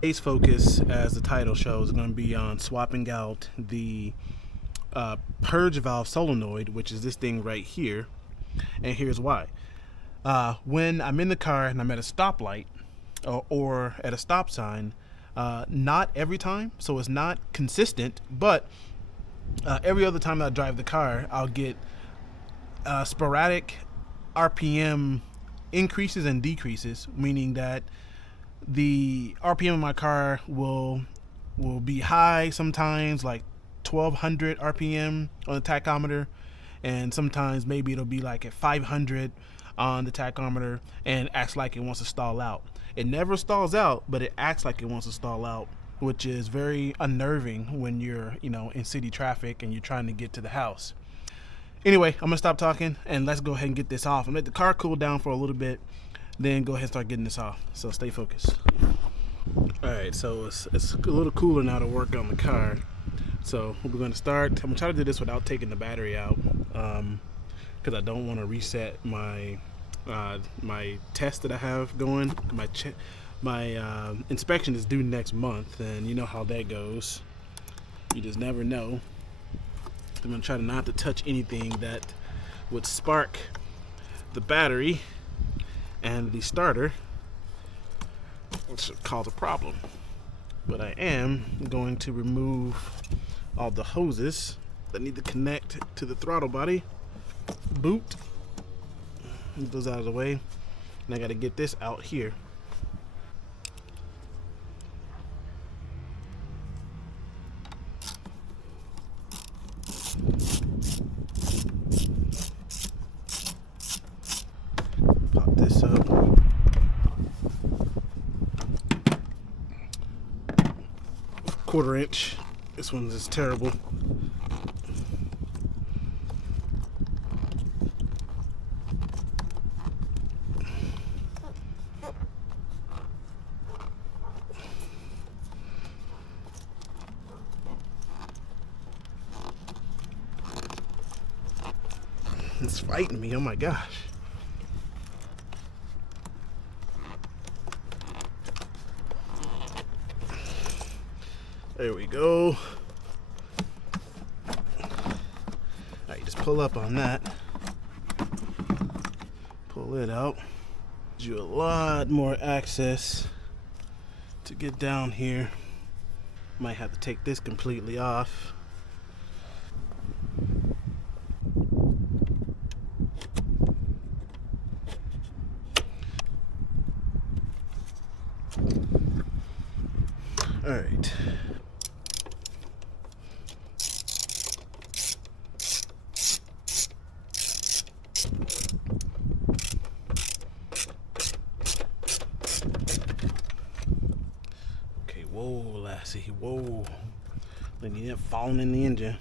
Today's focus, as the title shows, is going to be on swapping out the Purge Valve Solenoid, which is this thing right here. And here's why. When I'm in the car and I'm at a stoplight or at a stop sign, not every time, so it's not consistent, but every other time I drive the car, I'll get sporadic RPM increases and decreases, meaning that the RPM in my car will be high sometimes, like 1200 RPM on the tachometer, and sometimes maybe it'll be like at 500 on the tachometer and acts like it wants to stall out. It never stalls out, but it acts like it wants to stall out, which is very unnerving when you're, in city traffic and you're trying to get to the house. Anyway, I'm gonna stop talking and let's go ahead and get this off and let the car cool down for a little bit, then go ahead and start getting this off. So stay focused. Alright, so it's a little cooler now to work on the car. So we're going to start. I'm going to try to do this without taking the battery out, because I don't want to reset my my test that I have going. My inspection is due next month, and you know how that goes. You just never know. I'm going to try not to touch anything that would spark the battery and the starter, which would cause a problem. But I am going to remove all the hoses that need to connect to the throttle body. Boot. Move those out of the way. And I got to get this out here. Pop this up. Quarter inch. This one's is terrible. It's fighting me, oh my gosh. There we go. Alright, you just pull up on that. Pull it out. Gives you a lot more access to get down here. Might have to take this completely off. Alright. Okay, whoa, Lassie, whoa. Then you end falling in the engine.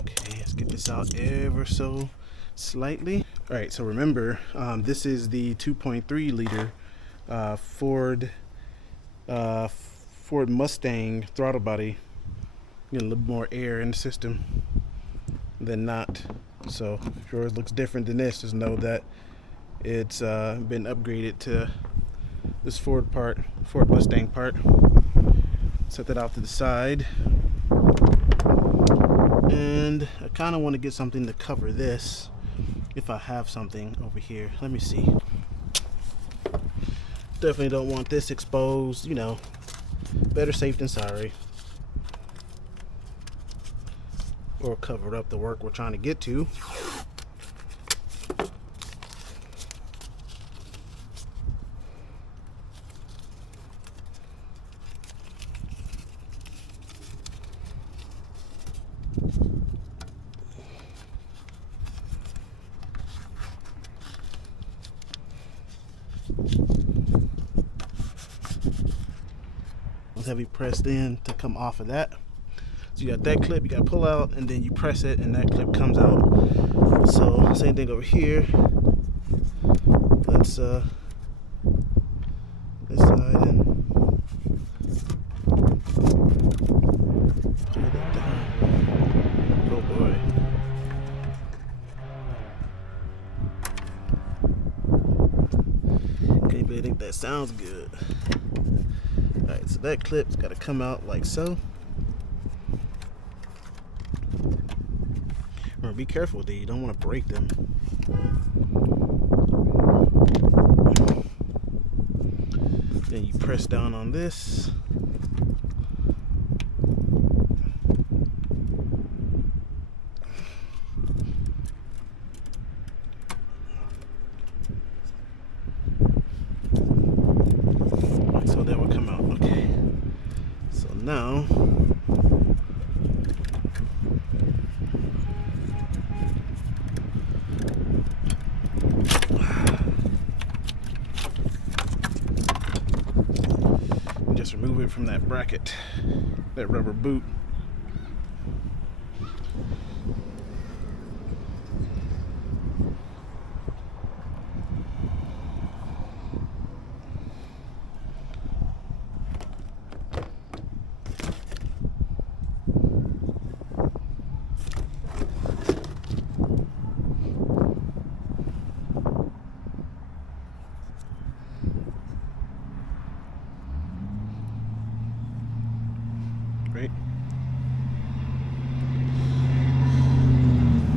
Okay, let's get this out ever so slightly. Alright, so remember, this is the 2.3 liter Ford Mustang throttle body. Get a little more air in the system than not. So if yours looks different than this, just know that it's been upgraded to this Ford Mustang part. Set that off to the side, and I kind of want to get something to cover this if I have something over here. Let me see. Definitely don't want this exposed, better safe than sorry. Or cover up the work we're trying to get to. Heavy pressed in to come off of that. So you got that clip you got to pull out, and then you press it and that clip comes out. So same thing over here. Let's this side and pull that down. Oh boy. Can't really think that That sounds good. Alright, so that clip's got to come out like so. Remember, be careful with these. You don't want to break them. Then you press down on this. So that will come out. Okay. So now just remove it from that bracket, that rubber boot. Right.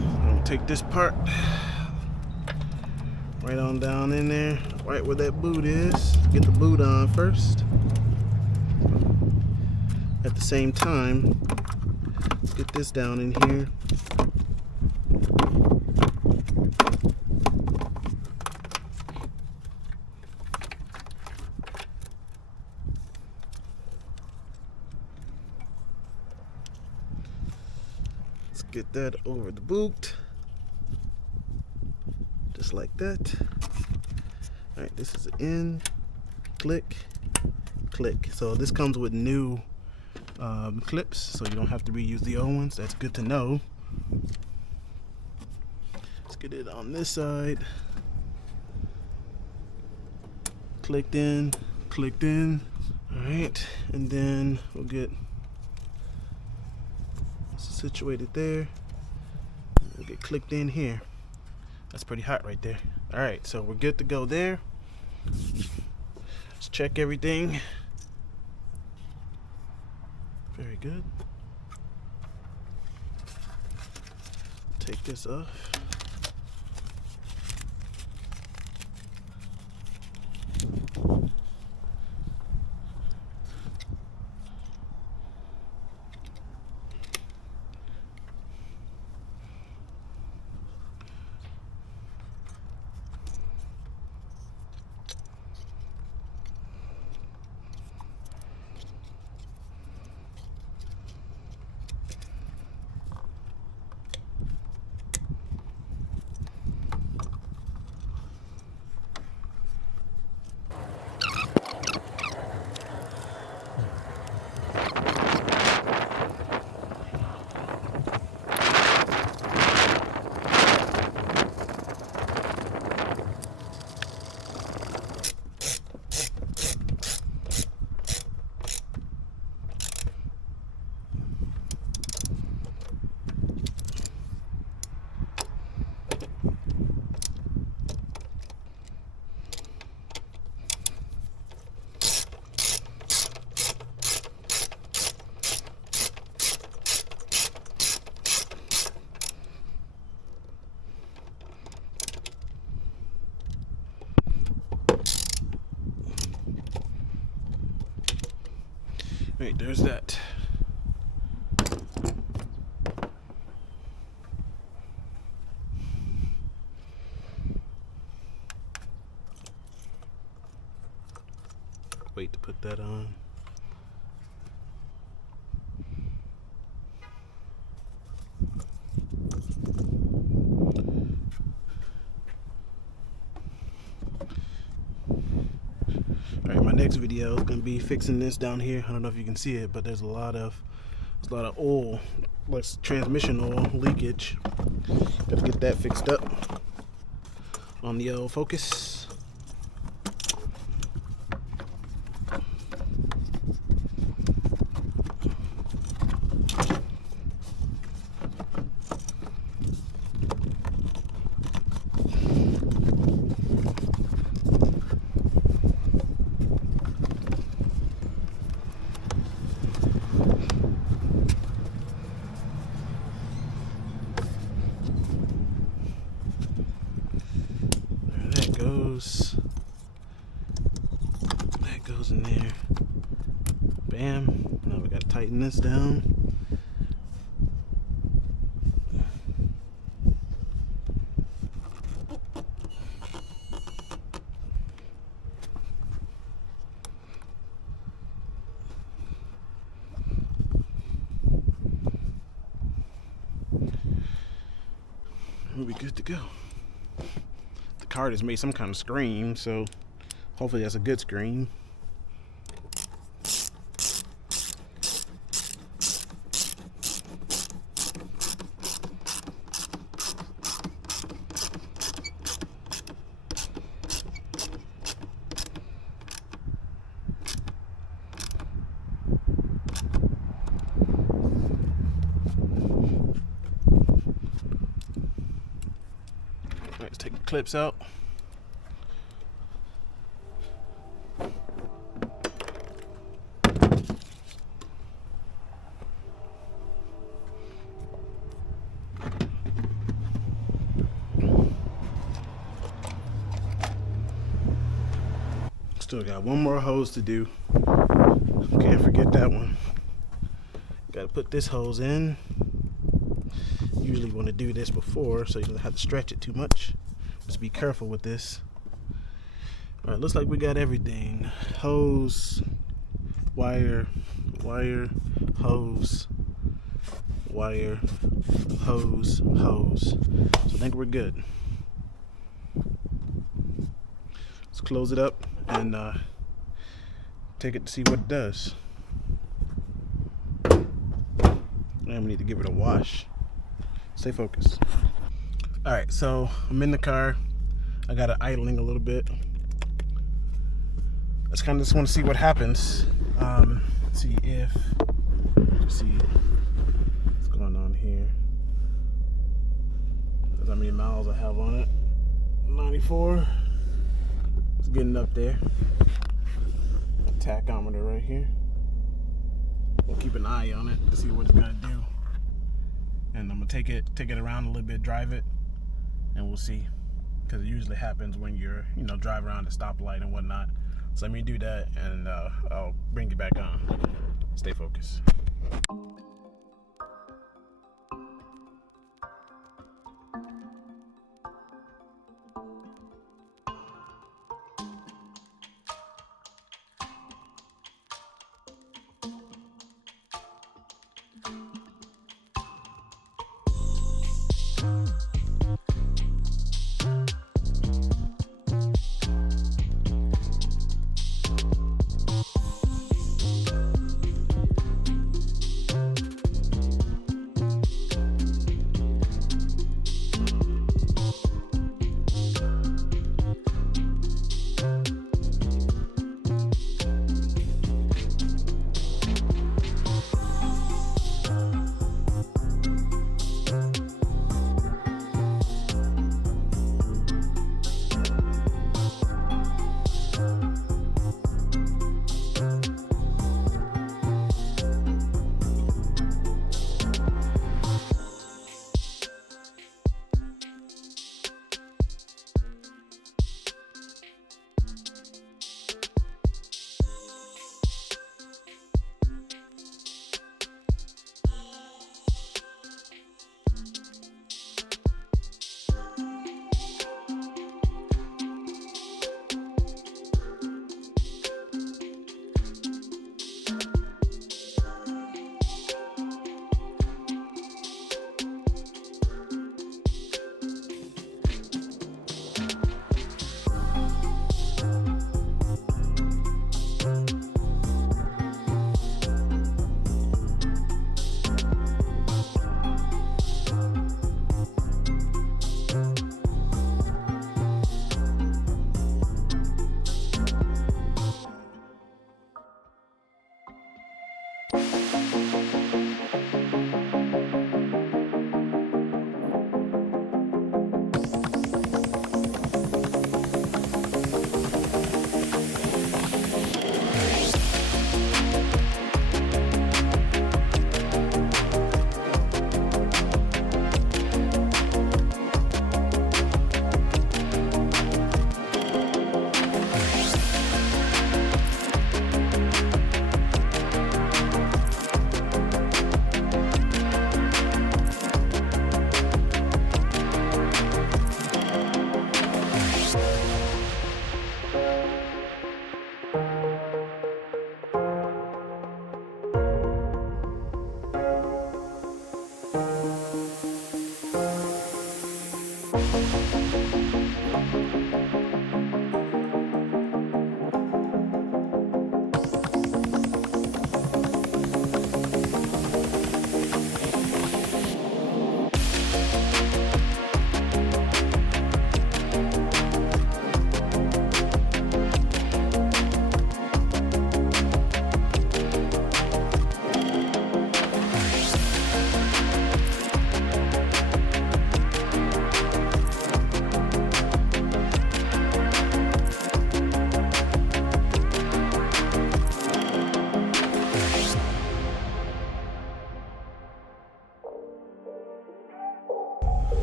I'm gonna take this part right on down in there, right where that boot is. Get the boot on first. At the same time, get this down in here. Let's get that over the boot. Just like that. Alright, this is in. Click, click. So this comes with new clips, so you don't have to reuse the old ones. That's good to know. Let's get it on this side. Clicked in, clicked in. Alright, and then we'll get situated there. We'll get clicked in here. That's pretty hot right there. Alright, so we're good to go there. Let's check everything. Very good. Take this off. Right, there's that. Wait to put that on. Alright, my next video is gonna be fixing this down here. I don't know if you can see it, but there's a lot of oil, like transmission oil leakage. Gotta get that fixed up on the old Focus. tighten this down. We'll be good to go. The card has made some kind of scream, so hopefully that's a good scream. Let's take the clips out. Still got one more hose to do. Can't forget that one. Gotta put this hose in. Usually want to do this before so you don't have to stretch it too much. Just be careful with this. Alright, looks like we got everything. Hose, wire, wire, hose, wire, hose, hose. So I think we're good. Let's close it up and take it to see what it does. And we need to give it a wash. Stay focused. Alright, so I'm in the car. I got it idling a little bit. I kind of just want to see what happens. See what's going on here. That's how many miles I have on it. 94. It's getting up there. Tachometer right here. We'll keep an eye on it to see what it's gonna do. And I'm gonna take it around a little bit, drive it, and we'll see. Because it usually happens when you're, drive around the stoplight and whatnot. So let me do that, and I'll bring you back on. Stay focused.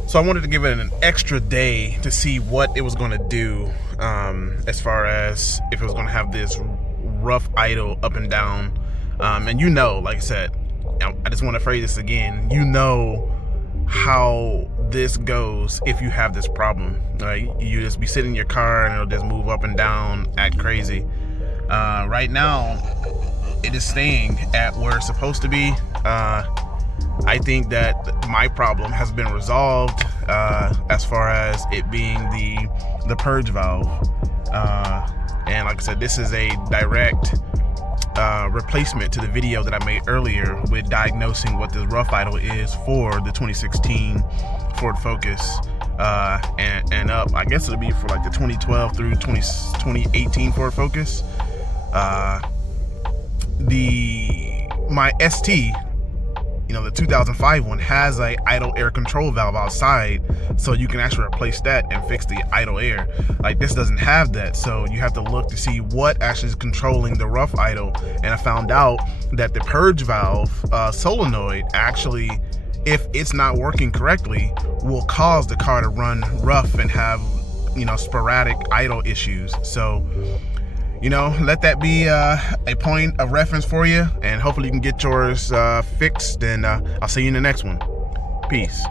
So I wanted to give it an extra day to see what it was going to do, as far as if it was going to have this rough idle up and down. And you know, like I said, I just want to phrase this again, you know how this goes if you have this problem, right? You just be sitting in your car and it'll just move up and down, act crazy. Right now, it is staying at where it's supposed to be. I think that my problem has been resolved, as far as it being the purge valve. And like I said, this is a direct replacement to the video that I made earlier with diagnosing what this rough idle is for the 2016 Ford Focus, and up. I guess it'll be for like the 2012 through 2018 Ford Focus. My ST, the 2005 one, has a idle air control valve outside, so you can actually replace that and fix the idle air. Like, this doesn't have that, so you have to look to see what actually is controlling the rough idle. And I found out that the purge valve solenoid actually, if it's not working correctly, will cause the car to run rough and have sporadic idle issues. So let that be a point of reference for you, and hopefully you can get yours fixed, and I'll see you in the next one. Peace.